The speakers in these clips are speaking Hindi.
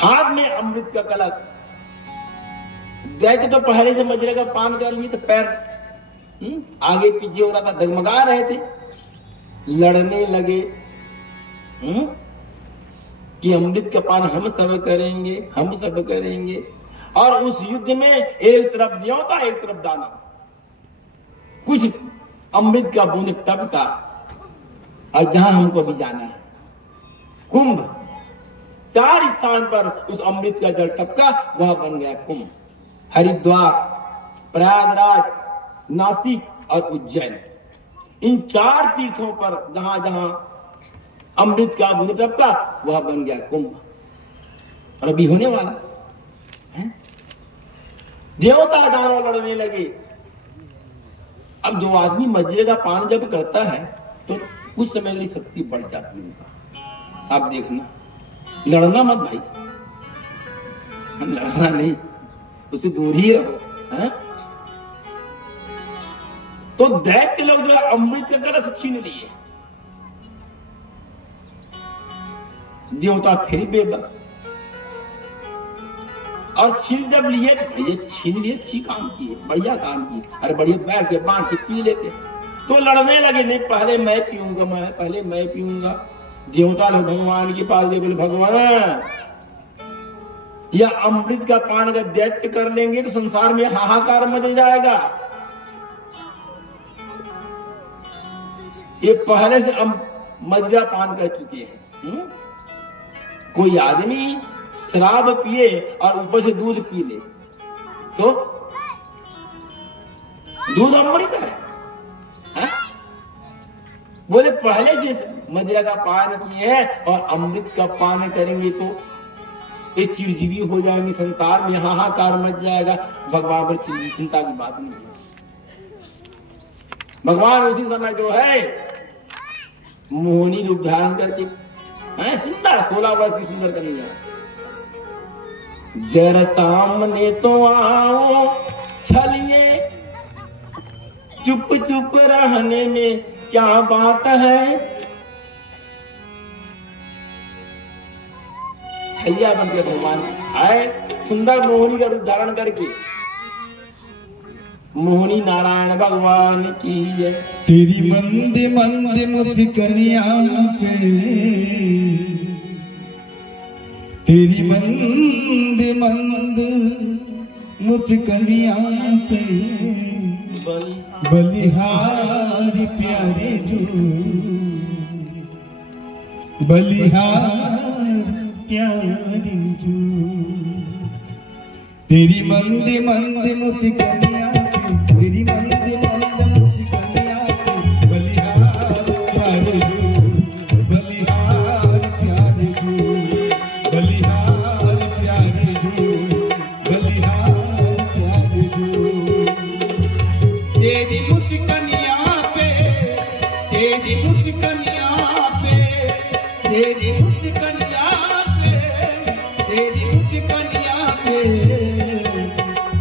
हाथ में अमृत का कलश। दैत्य तो पहले से मजरे का पान कर लिए, तो पैर आगे पीछे हो रहा था, डगमगा रहे थे, लड़ने लगे कि अमृत का पान हम सब करेंगे, हम सब करेंगे। और उस युद्ध में एक तरफ न्योता, एक तरफ दानव। कुछ अमृत का बूंद टपका, और जहां हमको भी जाना है कुंभ, 4 स्थान पर उस अमृत का जल टपका, वह बन गया कुंभ। हरिद्वार, प्रयागराज, नासिक और उज्जैन, इन 4 तीर्थों पर जहां जहां अमृत का बूंद टपका, वह बन गया कुंभ। और अभी होने वाला है। देवता दानव लड़ने लगे। अब जो आदमी मजरे का पान जब करता है तो कुछ समय के लिए शक्ति बढ़ जाती है। आप देखना, लड़ना मत भाई, लड़ना नहीं, उससे दूर ही रहो है? तो दैत्य लोग जो है अमृत का कलश छीन लिए। देवता फिर बेबस, और छीन जब लिए तो ये छीन लिए, अच्छी काम किए, बढ़िया काम किए, अरे बढ़िया बैठ के बांट के पी लेते। तो लड़ने लगे, नहीं पहले मैं पीऊंगा, मैं पहले मैं पीऊंगा। देवता लोग भगवान के पास गए, बोले भगवान या अमृत का पान अगर दैत्य कर लेंगे तो संसार में हाहाकार मच जाएगा। ये पहले से मदिरा पान कर चुके हैं। कोई आदमी शराब पिए और ऊपर से दूध पी ले तो दूध अमृत है? बोले पहले से मदिरा का पान किए हैं और अमृत का पान करेंगे तो ये चिड़चिड़ी हो जाएंगी, संसार में हाहाकार मच जाएगा। भगवान पर चिंता की बात नहीं है। भगवान उसी समय जो है मोहिनी रूप धारण करके है, सुंदर 16 वर्ष की सुंदर कन्या, जरा सामने तो आओ छलिए, चुप चुप रहने में क्या बात है। छलिया बन के भगवान आए, सुंदर मोहिनी का रूप धारण करके। मोहिनी नारायण भगवान की है। तेरी मंद मंद मुस्कनिया पे, तेरी मंद मंद मुस्कनिया पे, बलिहारी प्यारे जो, बलिहारी प्यारे जो, तेरी मंद मंद मुस्कनिया, तेरी मंद मंद मुस्कनिया पे, बलिहारी प्यारे जो, बलिहारी प्यारे जो, बलिहारी प्यारे जो, बलिहारी प्यारे जो। तेरी मुस्कनिया पे, तेरी मुस्कनिया पे, तेरी मुस्कनिया पे, तेरी मुस्कनिया पे,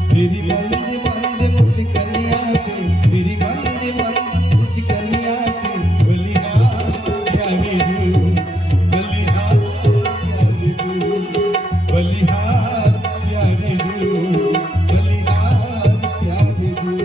तेरी मंद मंद मुस्कनिया पे, तेरी मंद मंद मुस्कनिया पे, बलिहारी प्यारे जो, बलिहारी प्यारे जो, बलिहारी प्यारे जो, बलिहारी प्यारे जो।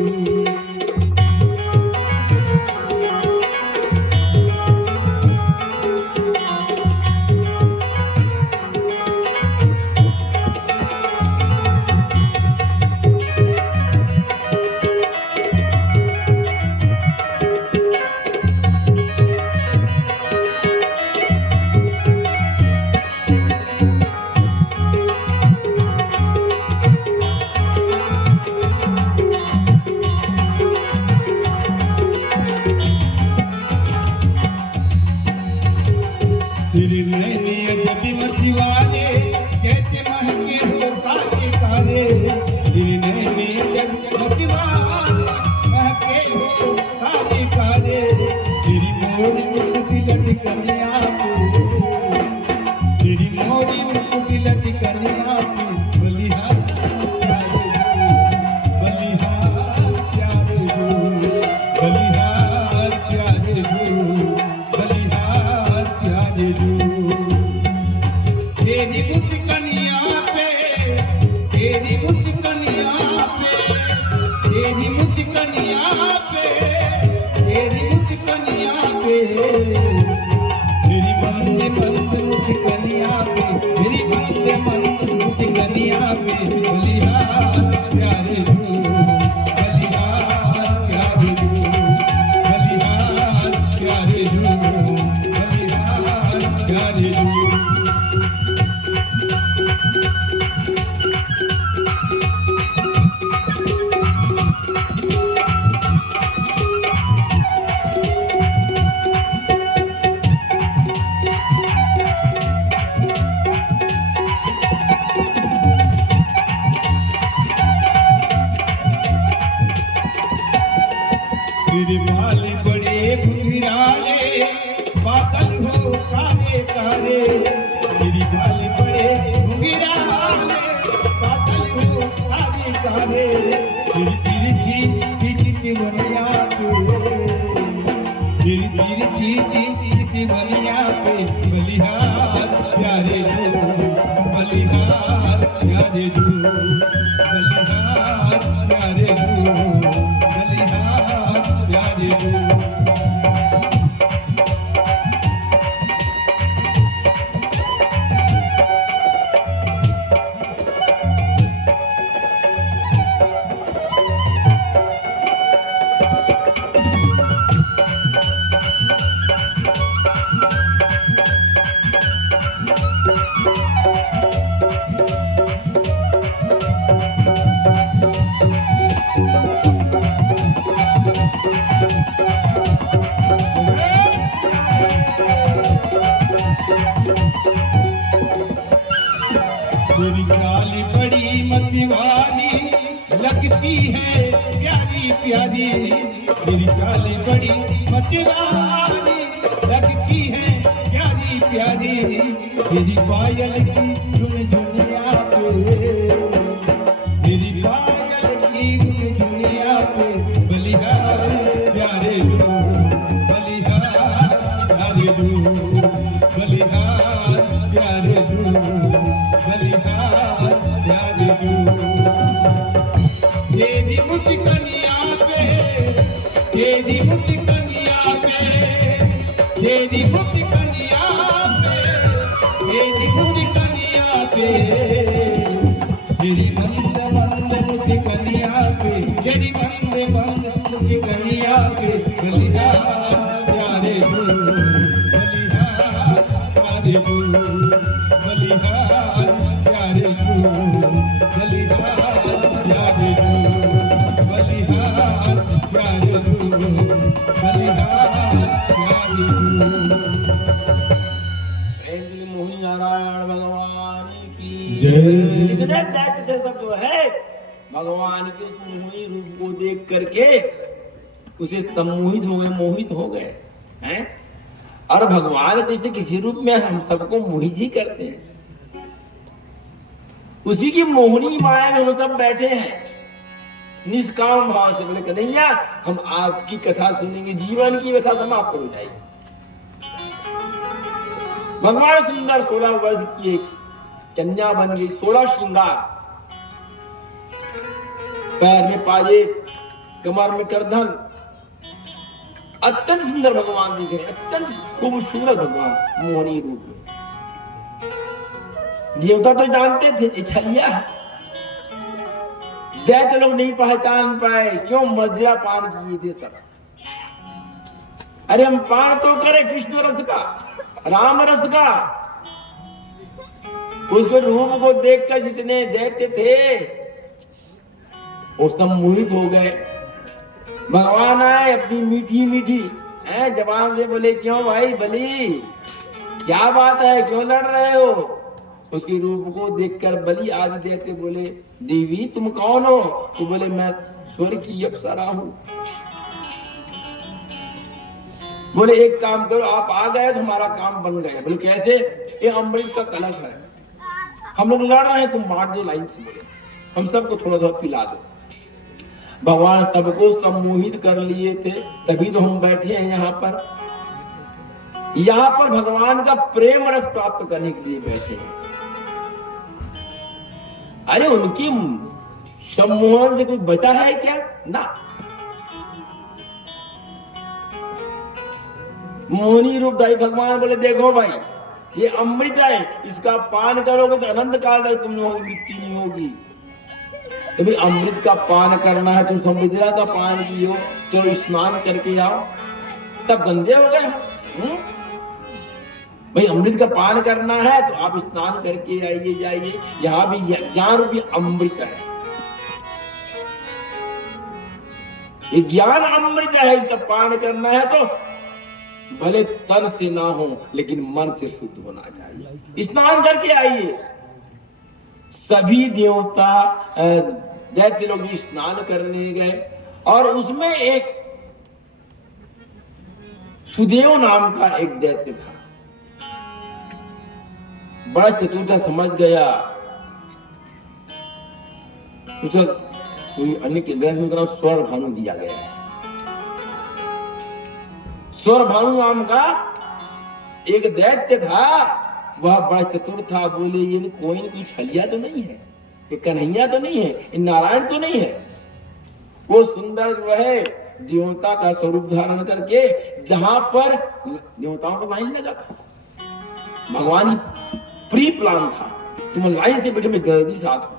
तेरे नैने अजब मचवाले, कैसे महके हो काले काले। तेरे नैने अजब मचवाले, महके हो काले काले। तेरी मोरी मुकुट लटकनिया पे, तेरी मोरी मुकुट लटकनिया पे, बलिहारी प्यारे जो, बलिहारी प्यारे जो, बलिहारी प्यारे जो, बलिहारी प्यारे जो। तेरी तेरी मुस्कनिया पे, तेरी मुस्कनिया पे, तेरी मुस्कनिया पे, तेरी मुस्कनिया पे, मेरी बंदे बंद मुस्कनिया पे, मेरी बंदे बंद मुस्कनिया पे, बलिहार प्यारे तू, बलिहार प्यारे तू, बलिहार प्यारे तू, बलिहार प्यारे तू। तेरे बाल बड़े घुंघराले, बादल हो काले काले, तेरी बाल बड़े घुंघराले, बादल हो काले काले, तेरी तिरछी तिरछी बनिया पे, तेरी तिरछी तिरछी बनिया पे, बलिहार प्यारे तू, बलिहार प्यारे तू, बलिहार प्यारे तू, बलिहार प्यारे तू। तेरी काली बड़ी मतवाली लगती है प्यारी प्यारी, तेरी काली बड़ी मतवाली लगती है प्यारी प्यारी, तेरी पायल की झुनझुनिया पे, तेरी पायल की झुनझुनिया पे, बलिहार प्यारे तू, बलिहार प्यारे तू, बलिहार प्यारे तू, बलिहार प्यारे तू। तेरी मुस्कनिया पे, तेरी मुस्कनिया पे, तेरी मुस्कनिया पे, तेरी मुस्कनिया पे, तेरी बंद बंद मुस्कनिया पे, तेरी बंद बंद मुस्कनिया पे, बलिहार प्यारे तू, बलिहार प्यारे तू, बलिहार प्यारे तू, बलिहार प्यारे तू, बलिहार प्यारे तू, बलिहार प्यारे तू। मोहिनी नारायण भगवान की जय। कितने दैत्य थे सब जो है भगवान के उस मोहिनी रूप को देख करके उसे सम्मोहित हो गए, मोहित हो गए हैं। और भगवान कृष्ण किसी रूप में हम सबको मोहित ही करते हैं। उसी की मोहिनी माया में हम सब बैठे हैं निष्काम भाव से। बोले कन्हैया हम आपकी कथा सुनेंगे, जीवन की कथा समाप्त हो जाएगी। भगवान सुंदर 16 वर्ष की एक कन्या बन गई, 16 श्रृंगार, पैर में पाजे, कमर में करधन, अत्यंत सुंदर भगवान दिख रहे, अत्यंत खूबसूरत भगवान मोहिनी रूप में। देवता तो जानते थे ये छलिया है, दैत्य लोग नहीं पहचान पाए, क्यों? मदिरा पान किए थे सब। अरे हम पान तो करें कृष्ण रस का, राम रस का। उसके रूप को देखकर जितने दैत्य थे वो सम्मोहित हो गए। भगवान आए अपनी मीठी मीठी जबान से बोले, क्यों भाई बलि, क्या बात है, क्यों लड़ रहे हो? उसके रूप को देखकर बलि आदि दैत्य बोले, देवी तुम कौन हो? तो बोले मैं स्वर्ग की अप्सरा हूं। बोले एक काम करो, आप आ गए तो हमारा काम बन गया। बोले कैसे? ये अमृत का कलश है, हम लोग लड़ रहे हैं, तुम बांट दो लाइन से। बोले हम सबको थोड़ा थोड़ा पिला दो। भगवान सबको सम्मोहित कर लिए थे, तभी तो हम बैठे हैं यहाँ पर। यहाँ पर भगवान का प्रेम रस प्राप्त करने के लिए बैठे हैं। अरे उनकी सम्मोहन से कोई बचा है क्या? ना। मोहनी रूपधारी भगवान बोले देखो भाई, ये अमृत है, इसका पान करोगे तो अनंत काल तक तुम लोगों की मृत्यु नहीं होगी। तो भाई अमृत का पान करना है, तुम संविदा का पान कियो तो स्नान करके आओ, सब गंदे हो गए। भाई अमृत का पान करना है तो आप स्नान करके आइए जाइए, यहाँ भी ज्ञान रूपी अमृत है, ये ज्ञान अमृत है, इसका पान करना है तो भले तन से ना हो लेकिन मन से शुद्ध होना चाहिए, स्नान करके आइए। सभी देवता दैत्य लोग स्नान करने गए और उसमें एक सुदेव नाम का एक दैत्य था, बड़ा चतुर था, समझ गया। उसे कोई अन्य ग्रंथ में नाम स्वर भानु दिया गया है। स्वर भानु नाम का एक दैत्य था, वह बड़ा चतुर था। बोले ये कोई न कोई छलिया तो नहीं है, ये कन्हैया तो नहीं है, ये नारायण तो नहीं है। वो सुंदर जो है देवता का स्वरूप धारण करके जहां पर देवताओं का लाइन लगा था, भगवान प्री प्लान था, तुम लाइन से बैठे में जल्दी साथ हो।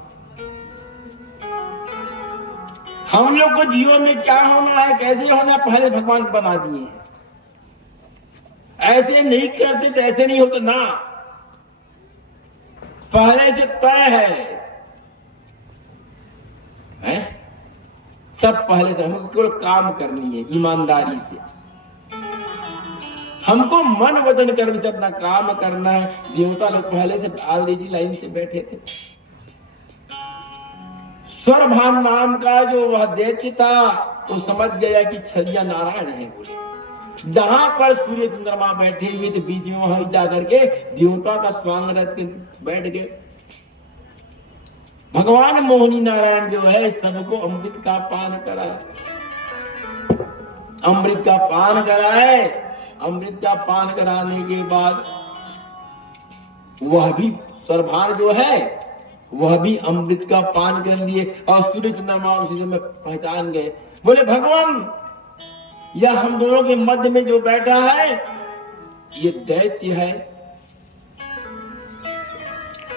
हम लोग को जीवन में क्या होना है, कैसे होना है, पहले भगवान बना दिए हैं। ऐसे नहीं करते तो ऐसे नहीं होता ना, पहले से तय है? सब पहले से। हमको केवल काम करनी है ईमानदारी से, हमको मन वचन कर्म से अपना काम करना है। देवता लोग पहले से ऑलरेडी लाइन से बैठे थे। स्वरभान नाम का जो वह दैत्य था तो समझ गया कि छलिया नारायण है। बोले जहां पर सूर्य चंद्रमा बैठे हुए थे बीच में वहां जाकर के देवता का स्वांग रख के बैठ गए। भगवान मोहिनी नारायण जो है सबको अमृत का पान कराए, अमृत का पान कराए। अमृत का पान कराने के बाद वह भी स्वरभान जो है वह भी अमृत का पान कर लिए और सूर्य चंद्रमा उसी समय पहचान गए। बोले भगवान यह हम दोनों के मध्य में जो बैठा है ये दैत्य है,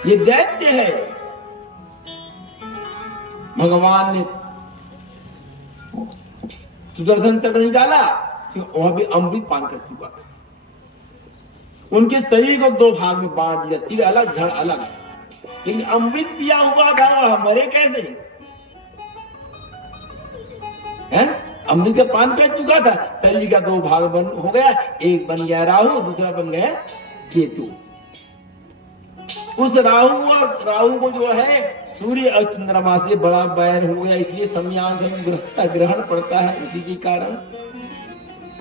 ये दैत्य है। भगवान ने सुदर्शन चक्र निकाला कि वह भी अमृत पान कर चुका था। उनके शरीर को दो भाग में बांट दिया, सिर अलग धड़ अलग, लेकिन अमृत पिया हुआ था वह मरे कैसे है? अमृत का पान कर चुका था, शरीर का दो भाग बन हो गया, एक बन गया राहु, दूसरा बन गया केतु। उस राहु को जो है सूर्य और चंद्रमा से बड़ा बैर हो गया, इसलिए समयांश ग्रहण पड़ता है उसी के कारण।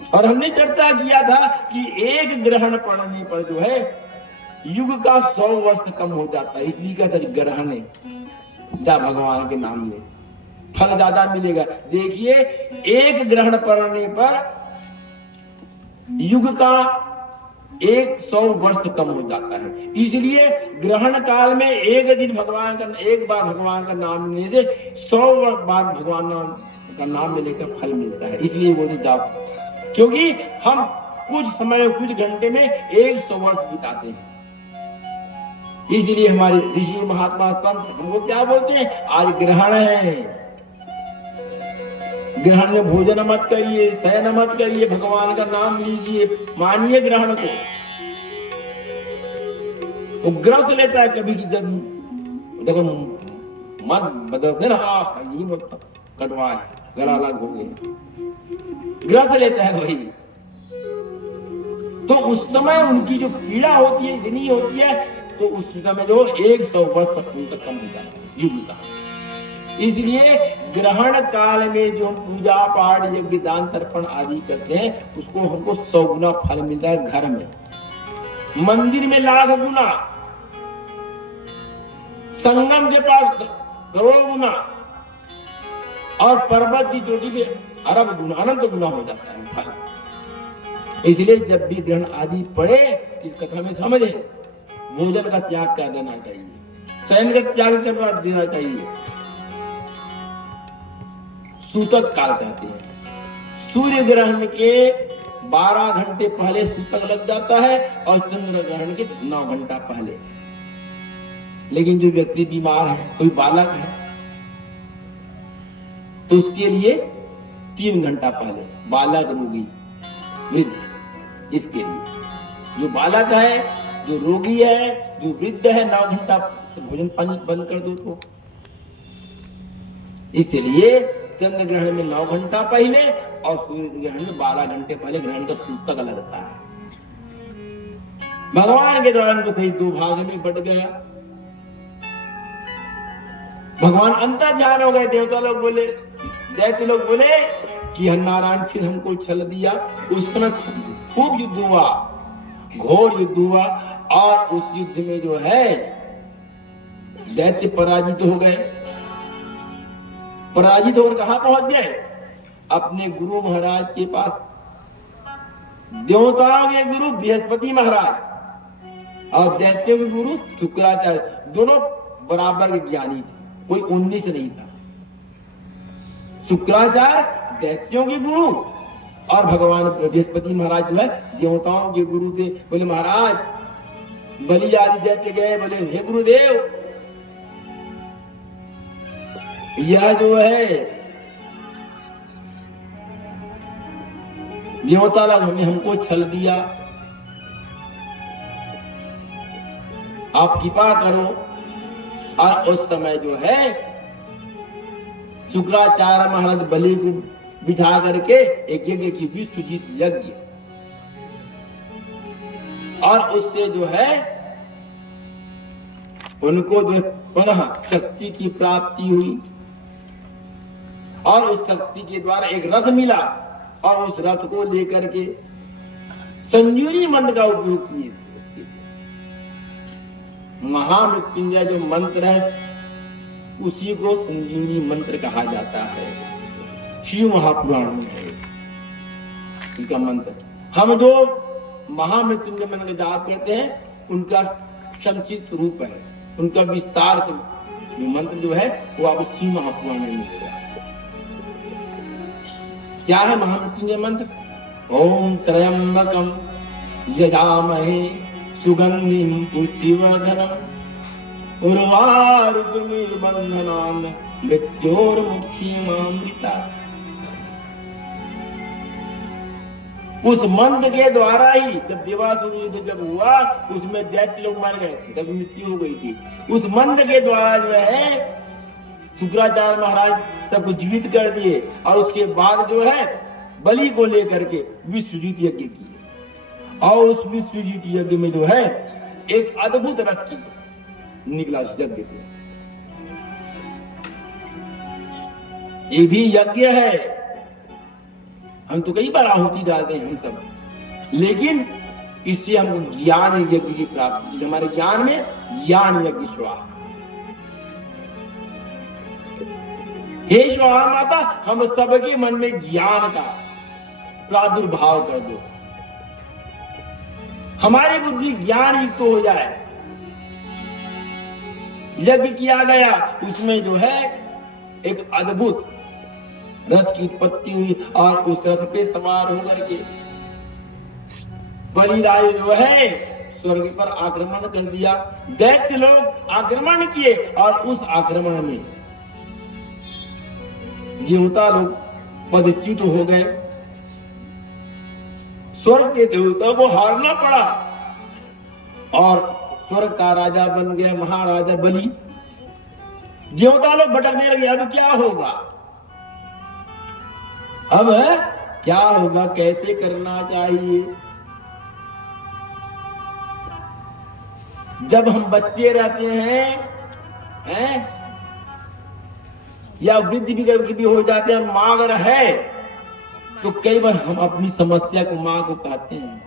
और हमने चर्चा किया था कि एक ग्रहण पड़ने पर जो है युग का 100 वर्ष कम हो जाता है, इसलिए कहता है ग्रहण जा भगवान के नाम में फल ज्यादा मिलेगा। देखिए एक ग्रहण पड़ने पर युग का 100 वर्ष कम हो जाता है, इसलिए ग्रहण काल में एक दिन भगवान का एक बार भगवान का नाम लेने से 100 बार भगवान का नाम लेने का फल मिलता है। इसलिए बोले जाप, क्योंकि हम कुछ समय कुछ घंटे में 100 वर्ष बिताते हैं। इसलिए हमारे ऋषि महात्मा संत हमको क्या बोलते हैं, आज ग्रहण है, ग्रहण में भोजन मत करिए, शयन मत करिए, भगवान का नाम लीजिए, मानिए ग्रहण को। वो ग्रस लेता है कभी की जब देखो मत बदल ना यही मत कटवा है, गला अलग हो गया, ग्रस लेता है वही। तो उस समय उनकी जो पीड़ा होती है इतनी होती है, तो उस समय जो 100 वर्ष तक कम हो जाता है युग का। इसलिए ग्रहण काल में जो हम पूजा पाठ यज्ञ दान तर्पण आदि करते हैं उसको हमको 100 गुना फल मिलता है। घर में मंदिर में लाख गुना, संगम के पास करोड़ गुना और पर्वत की चोटी पे अरब गुना अनंत गुना हो जाता है फल। इसलिए जब भी ग्रहण आदि पड़े इस कथा में समझे भोजन का त्याग कर देना चाहिए, शयन का त्याग करवा देना चाहिए। सूतक काल कहते हैं। सूर्य ग्रहण के 12 घंटे पहले सूतक लग जाता है और चंद्र ग्रहण के 9 घंटा पहले। लेकिन जो व्यक्ति बीमार है, कोई बालक है, तो उसके लिए 3 घंटा पहले, बालक, रोगी, वृद्ध, इसके लिए। जो बालक है, जो रोगी है, जो वृद्ध है, 9 घंटा भोजन पानी बंद कर दो तो। इसलिए चंद्र ग्रहण में 9 घंटा पहले और सूर्य ग्रहण में 12 घंटे पहले ग्रहण का सूतक लगता है। भगवान के द्वारा इनको सही 2 भाग में बट गया। भगवान अंतर ध्यान हो गए। देवता लोग बोले, दैत्य लोग बोले कि नारायण फिर हमको छल दिया। उस समय खूब युद्ध हुआ, घोर युद्ध हुआ, और उस युद्ध में जो है दैत्य पराजित हो गए। पराजित होकर कहां पहुंच गए? अपने गुरु महाराज के पास। देवताओं के गुरु बृहस्पति महाराज और दैत्यों के गुरु शुक्राचार्य, दोनों बराबर के ज्ञानी थे, कोई 19 नहीं था। शुक्राचार्य दैत्यों के गुरु और भगवान बृहस्पति महाराज जो है देवताओं के गुरु थे। बोले महाराज, बलि आदि दैत्य गए, बोले हे गुरुदेव, यह जो है देवता लोग ने हमको छल दिया, आप कृपा करो। और उस समय जो है शुक्राचार्य महाराज बलि को बिठा करके एक यज्ञ की विश्वजीत यज्ञ, और उससे जो है उनको जो पुनः शक्ति की प्राप्ति हुई, और उस शक्ति के द्वारा एक रथ मिला, और उस रथ को लेकर के संजीवनी मंत्र का उपयोग किए थे। उसके महामृत्युंजय जो मंत्र है उसी को संजीवनी मंत्र कहा जाता है। शिव महापुराण में है इसका मंत्र। हम जो महामृत्युंजय मंत्र जाप करते हैं उनका संक्षिप्त रूप है, उनका विस्तार से मंत्र जो है वो आपको शिव महापुराण में मिलेगा। क्या है महामृत्युंजय मंत्र? ओम त्र्यंबकम यजामहे सुगंधिम पुष्टिवर्धनम उर्वारुकमिव बंधनान् मृत्योर्मुक्षीयमामृता। उस मंत्र के द्वारा ही जब देवासुर युद्ध जब हुआ उसमें दैत्य लोग मर गए थे, तब मृत्यु हो गई थी। उस मंत्र के द्वारा जो है शुक्राचार्य महाराज सबको जीवित कर दिए, और उसके बाद जो है बलि को लेकर के विश्वजीत यज्ञ किए, और उस विश्वजीत यज्ञ में जो है एक अद्भुत रथ की निकला उस यज्ञ से। ये भी यज्ञ है। हम तो कई बार आहुति डालते हैं हम सब, लेकिन इससे हमको ज्ञान यज्ञ की प्राप्ति, हमारे ज्ञान में ज्ञान यज्ञ स्वाहा। हे स्वाहा माता, हम सबके मन में ज्ञान का प्रादुर्भाव कर दो, हमारी बुद्धि ज्ञान युक्त हो जाए। यज्ञ किया गया, उसमें जो है एक अद्भुत रथ की उत्पत्ति हुई, और उस रथ पे सवार होकर के बलिराज जो है स्वर्ग पर आक्रमण कर दिया। दैत्य लोग आक्रमण किए, और उस आक्रमण में देवता लोग पदच्युत हो गए। स्वर्ग के देवता को हारना पड़ा, और स्वर्ग का राजा बन गया महाराजा बलि। देवता लोग भटकने लगे, अब क्या होगा, अब क्या होगा, कैसे करना चाहिए। जब हम बच्चे रहते हैं या वृद्धि भी कभी भी हो जाते हैं, और माँ अगर है तो कई बार हम अपनी समस्या को माँ को कहते हैं,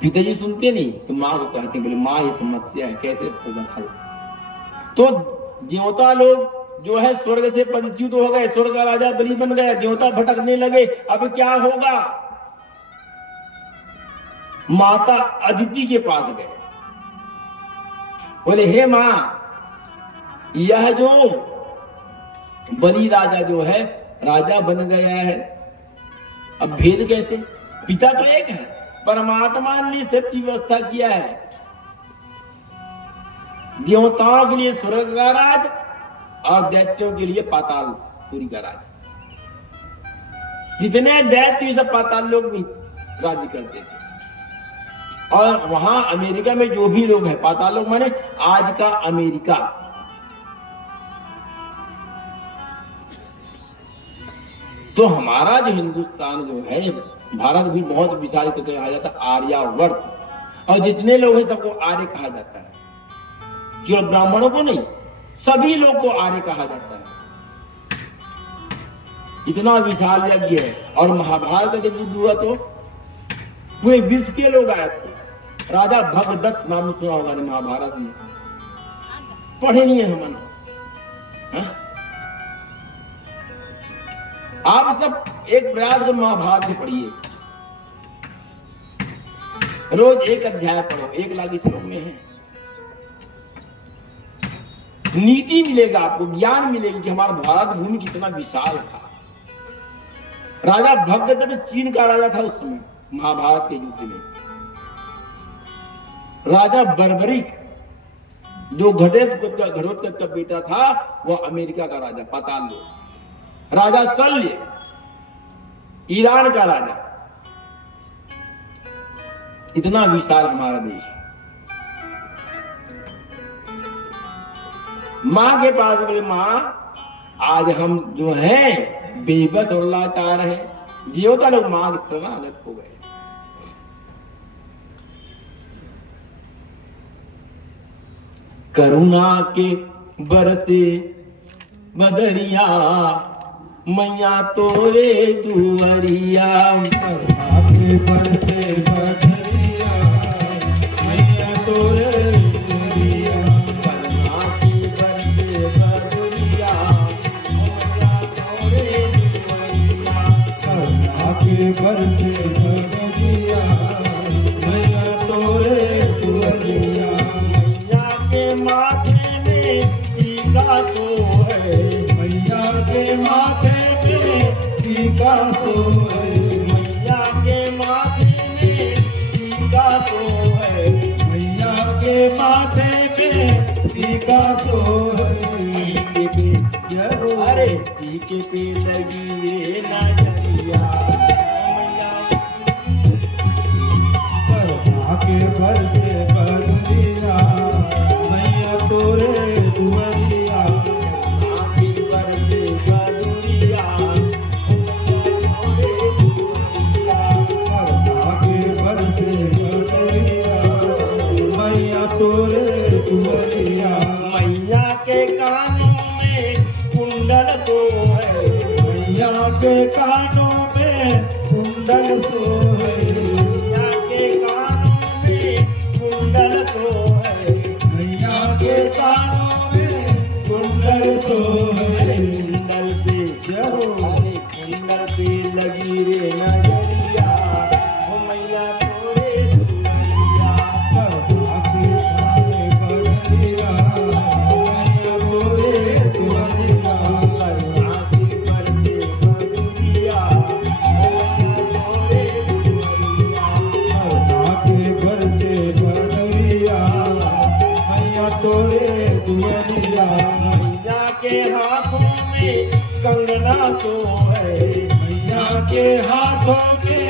पिताजी सुनते नहीं तो माँ को कहते हैं, बोले माँ ये समस्या है, कैसे होगा हल। तो देवता लोग जो है स्वर्ग से पदच्युत हो गए, स्वर्ग का राजा बलि बन गया, देवता भटकने लगे, अब क्या होगा। माता अदिति के पास गए, बोले हे माँ, यह जो बलि राजा जो है राजा बन गया है, अब भेद कैसे? पिता तो एक है, परमात्मा ने सबकी व्यवस्था किया है। देवताओं के लिए स्वर्ग का राज और दैत्यों के लिए पातालपुरी का राज। जितने दैत्य सब पाताल लोग भी राज्य करते थे। और वहां अमेरिका में जो भी लोग हैं, पाताल लोग माने आज का अमेरिका, तो हमारा जो हिंदुस्तान जो है, भारत भी बहुत विशाल करके कहा जाता है आर्यावर्त, और जितने लोग हैं सबको आर्य कहा जाता है। केवल ब्राह्मणों को नहीं, सभी लोग को आर्य कहा जाता है। इतना विशाल यज्ञ है। और महाभारत का जब युद्ध हुआ तो पूरे विश्व के लोग आए थे। राजा भगदत्त नाम सुना होगा ने महाभारत में, पढ़े नहीं है हमने। आप सब एक प्रयास से महाभारत पढ़िए, रोज एक अध्याय पढ़ो, 1 लाख श्लोक में है। नीति मिलेगा आपको, ज्ञान मिलेगी कि हमारा भारत भूमि कितना विशाल था। राजा भगदत्त चीन का राजा था उस समय महाभारत के युद्ध में। राजा बर्बरिक जो घटोत्कच का बेटा था, वह अमेरिका का राजा पाताल लोक। राजा शल्य ईरान का राजा। इतना विशाल हमारा देश। माँ के पास बोले, माँ आज हम जो हैं बेबस और लाचार हैं। देवता लोग माँ की शरणागत हो गए। करुणा के बरसे बदरिया, मैया तोरे दुआरिया। करुणा के बरसे बदरिया, मैया तोरे दुआरिया। करुणा के बरसे बदरिया, मैया तोरे दुआरिया। करुणा के बरसे बदरिया, मैया तोरे दुआरिया। मैया के माथे में टीका तो है, मैया के माथे पे टीका तो है। मैया के माथे में टीका तो है। मैया के माथे पे टीका तो है। अरे टीके पे लगी ये नजरिया, मैया करुणा के बरसे बदरिया, मैया तोरे दुआरिया। आँखी बरसे बदरिया, करुणा के बरसे बदरिया, मैया तोरे दुआरिया। मैया के कानों में कुंडल तो है। मैया के कानों में कुंडल तो है। मैया के कानों में कुंडल तो है। मैया के कानों में कुंडल तो है। कुंडल पे अरे कुंडल पे लगी रे नजरिया, ओ मैया तोरे दुआरिया। करुणा के बरसे बदरिया, मैया तोरे दुआरिया। आँखी बरसे बदरिया, ओ मैया तोरे दुआरिया। करुणा के बरसे बदरिया, मैया तोरे दुआरिया। मैया के हाथों में कंगना तो है। मैया के हाथों में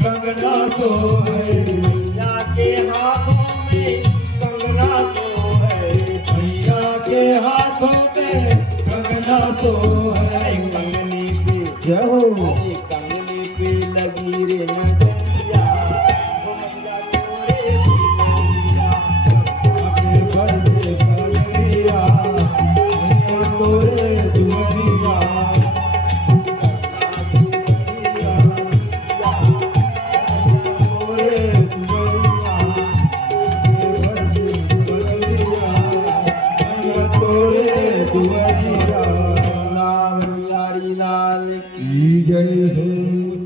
कंगना तो है। मैया के हाथों में कंगना तो है। मैया के हाथों में कंगना तो है। कंगनी पे जय हो। अरे कंगनी पे लगी रे नजरिया, ओ मैया तोरे दुआरिया। आके बरसे बदरिया, मैया तोरे दुआरिया।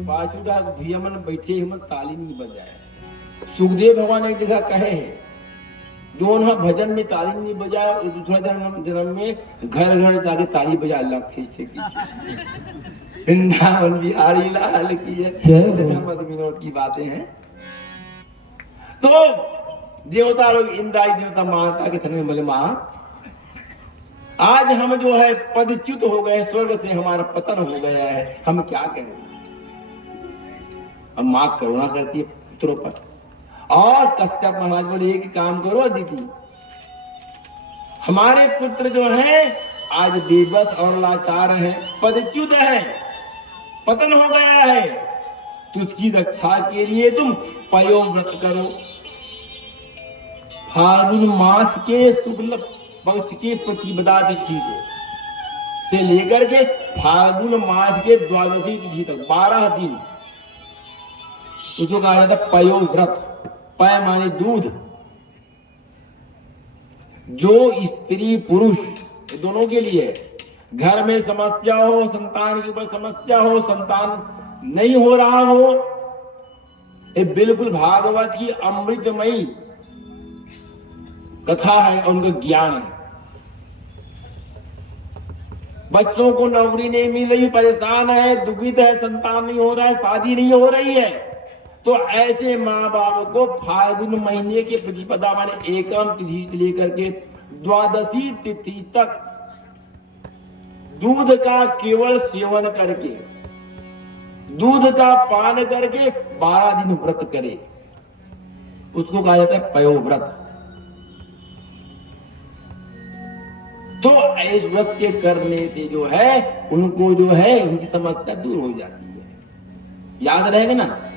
पांचुड़ा भैया मन बैठे हम ताली नहीं बजाए। सुखदेव भगवान एक जगह कहे हैं, जो उन्हें भजन में ताली नहीं बजाया, और दूसरा जन्म में घर घर जाके ताली बजा लगते से की। वृंदावन बिहारी लाल की जय। मत विनोद की बातें हैं। तो देवता लोग इंद्राई देवता मानता के थन में बोले मां, आज हम जो है पदच्युत हो गए, स्वर्ग से हमारा पतन हो गया है, हम क्या करें। अब मां करुणा करती है पुत्रों पर, और कश्यप महाराज बोले एक काम करो अदिति, हमारे पुत्र जो हैं आज बेबस और लाचार हैं, पदच्युत हैं, पतन हो गया है, तो उसकी रक्षा के लिए तुम पयो व्रत करो। फाल्गुन मास के शुक्ल पक्ष की प्रतिपदा तिथि से लेकर के फाल्गुन मास के द्वादशी तिथि तक 12 दिन उसको कहा जाता है पयो व्रत। पय माने दूध। जो स्त्री पुरुष दोनों के लिए घर में समस्या हो, संतान के ऊपर समस्या हो, संतान नहीं हो रहा हो, ये बिल्कुल भागवत की अमृतमयी कथा है, उनका ज्ञान है। बच्चों को नौकरी नहीं मिल रही, परेशान है, दुखित है, संतान नहीं हो रहा है, शादी नहीं हो रही है, तो ऐसे माँ बाप को फाल्गुन महीने के प्रतिपदा माने एकम तिथि से लेकर के द्वादशी तिथि तक दूध का केवल सेवन करके, दूध का पान करके 12 दिन व्रत करे, उसको कहा जाता है पयो व्रत। तो इस व्रत के करने से जो है उनको जो है उनकी समस्या दूर हो जाती है। याद रहेगा ना।